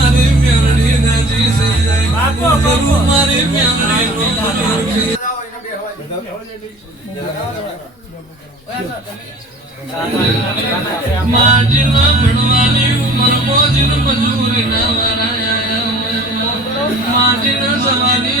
મારી મ્યાણી ભણવાની ઉમર મોજન મજૂરી ના વરાયા. માજન સવારી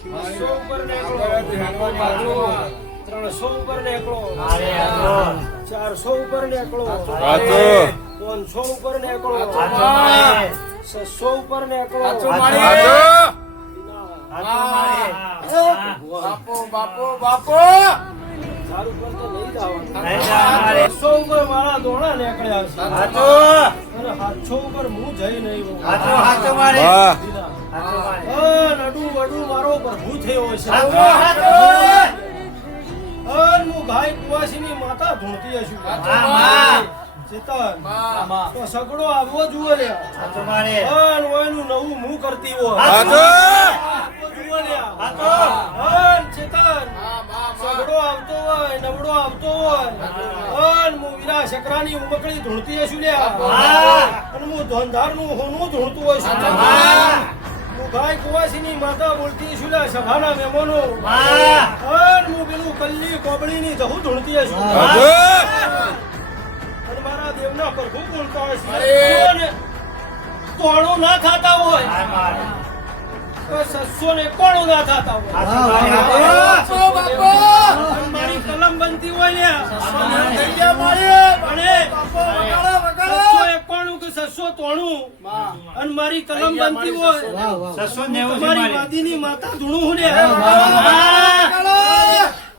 ત્રણસો ઉપર નેકળો ત્રણસો ઉપર નેકળો ચારસો ઉપર નેકળો પાંચસો ઉપર નેકળો છસો ઉપર નેકળો બાપો બાપો બાપો ઉપર મારા. દોણા નીકળ્યા છે સાતસો ઉપર હું. જઈ નહીં હોઉં. અન અડું વડું મારો પ્રભુ થયો છે. અન હું ભાઈ કુવાસીની માતા ધૂણતી હશું. ચેતન તો સગડો આવવો જુએ લે અન ઓયનું નવું મું કરતી હોય. જુએ લે અન ચેતન સગડો આવતો હોય નવડો આવતો હોય અન હું વીરા શકરાની ઉમકડી ધૂણતી હશું લે અને હું ધોંધારનું હોનું ધૂણતું હોય છું કુવાસીની માતા બોલતી છું સભાના મહેમાનો. અન હું પેલું કલ્લી કોબળીની જહુ ધૂણતી છું અને મારા દેવના પ્રભુ બોલતા હોય તોણું ના થતા હોય. તો સસોને કોણું ના થતા હોય બાપો બાપો અને મારી કલમ બનતી હોય ને જગ્યા મારી અને વગાડો વગાડો સસો સસો તોણું. અને મારી કલમ બનતી હોય. તમારી વાદીની માતા ધૂણું હું